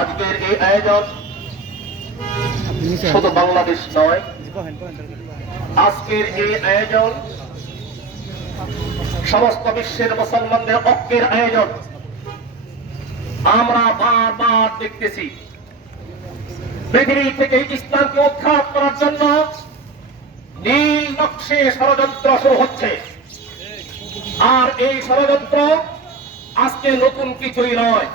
আজকের এই আয়োজন শুধু বাংলাদেশ নয়, আজকের এই আয়োজন সমস্ত বিশ্বের মুসলমানদের ঐক্যের আয়োজন। আমরা বারবার দেখতেছি, পৃথিবী থেকে ইসলামকে উৎখাত করার জন্য নীল নকশে ষড়যন্ত্র শুরু হচ্ছে। আর এই ষড়যন্ত্র আজকে নতুন কিছুই নয়।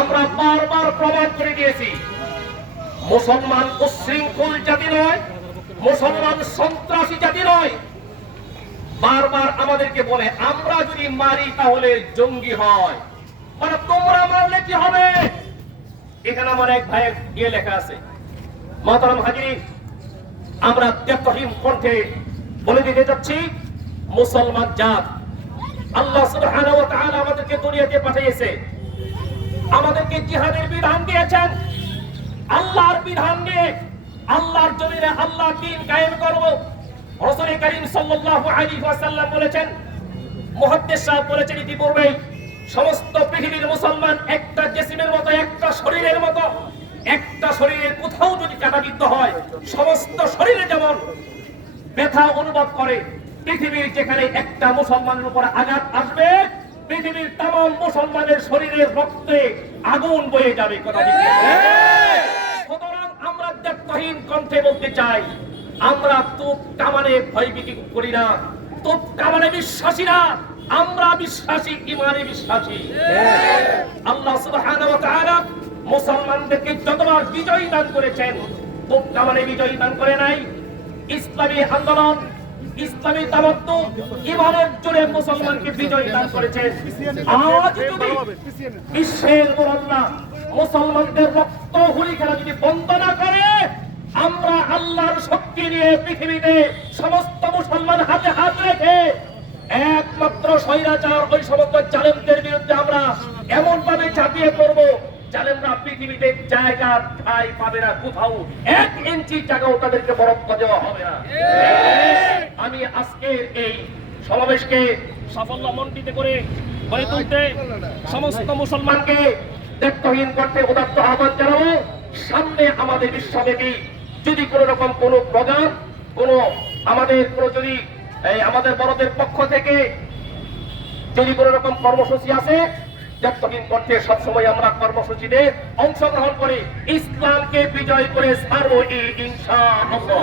আমরা বারবার প্রমাণ করে দিয়েছি। মুসলমান উশৃঙ্খল জাতি নয়, মুসলমান সন্ত্রাসী জাতি নয়। বারবার আমাদেরকে বলে, আমরা যদি মারি তাহলে জঙ্গি হয়। মানে তোমরা মারলে কি হবে? এখানে আমার এক ভাইয়ের ইয়ে লেখা আছে। মাতারাম হাজির, আমরা ত্যাগহীন কণ্ঠে বলে দিতে যাচ্ছি, মুসলমান জাত আল্লাহ সুবহানাহু ওয়া তাআলা আমাদেরকে দুনিয়াতে পাঠিয়েছে। আমাদেরকে জিহাদের বিধান দিয়েছেন। আল্লাহর বিধান নিয়ে আল্লাহর জমিনে আল্লাহর দিন কায়েম করব। রাসূল করিম সাল্লাল্লাহু আলাইহি ওয়াসাল্লাম বলেছেন, মুহাদ্দিস সাহেব বলেছেন ইতিপূর্বে সমস্ত পৃথিবীর মুসলমান একটা জেসিমের মতো, একটা শরীরের মতো, একটা শরীরে কোথাও যদি কাটাবিদ্ধ হয়, সমস্ত শরীরে যেমন ব্যথা অনুভব করে পৃথিবীর যেখানে একটা মুসলমানের উপর আঘাত আসবে, পৃথিবীর তাম মুসলমানের শরীরের রক্তে আগুন বয়ে যাবে সুতরাং আমরা ত্যাগহীন কণ্ঠে বলতে চাই, আমরা তুপ কামানে ভয়ভীতি করি না, তুপ কামানে বিশ্বাসী না, আমরা বিশ্বাসী, ইমানে বিশ্বাসী। আল্লাহ সুবহানাহু ওয়া মুসলমানদেরকে যতবার বিজয় দান করেছেন, তুপ কামানে বিজয় দান করে নাই, ইসলামী আন্দোলন ইসলামী তামাত্ম ইমানের জোরে মুসলমানকে বিজয় দান করেছেন আজ যদি বিশ্বের মোরাল্লা মুসলমানদের রক্ত হুলি খেলা যদি বন্ধ না করে, আমরা আল্লাহর শক্তি নিয়ে পৃথিবীতে সমস্ত মুসলমান হাতে হাত রেখে একমাত্র স্বৈরাচার ওই সমস্ত জালেমদের বিরুদ্ধে আমরা এমন ভাবে ঝাঁপিয়ে পড়ব, জালেমরা পৃথিবীতে জায়গা ঠাই পাবে না কোথাও। এক ইঞ্চি জায়গাও তাদেরকে বরফ দেওয়া হবে না। আমি আজকের এই সমাবেশকে সাফল্য মণ্ডিত করে গড়ে তুলতে সমস্ত মুসলমানকে দায়িত্বহীন করতে উদাত্ত আহ্বান জানাব। সামনে আমাদের বিশ্বব্যাপী যদি কোন রকম কোন প্রোগ্রাম কোন আমাদের কোন যদি আমাদের বড়দের পক্ষ থেকে যদি কোন রকম কর্মসূচি আছে দায়িত্বহীন করতে সবসময় আমরা কর্মসূচিতে অংশগ্রহণ করে ইসলামকে বিজয় করে সারো এই ইনশাআল্লাহ।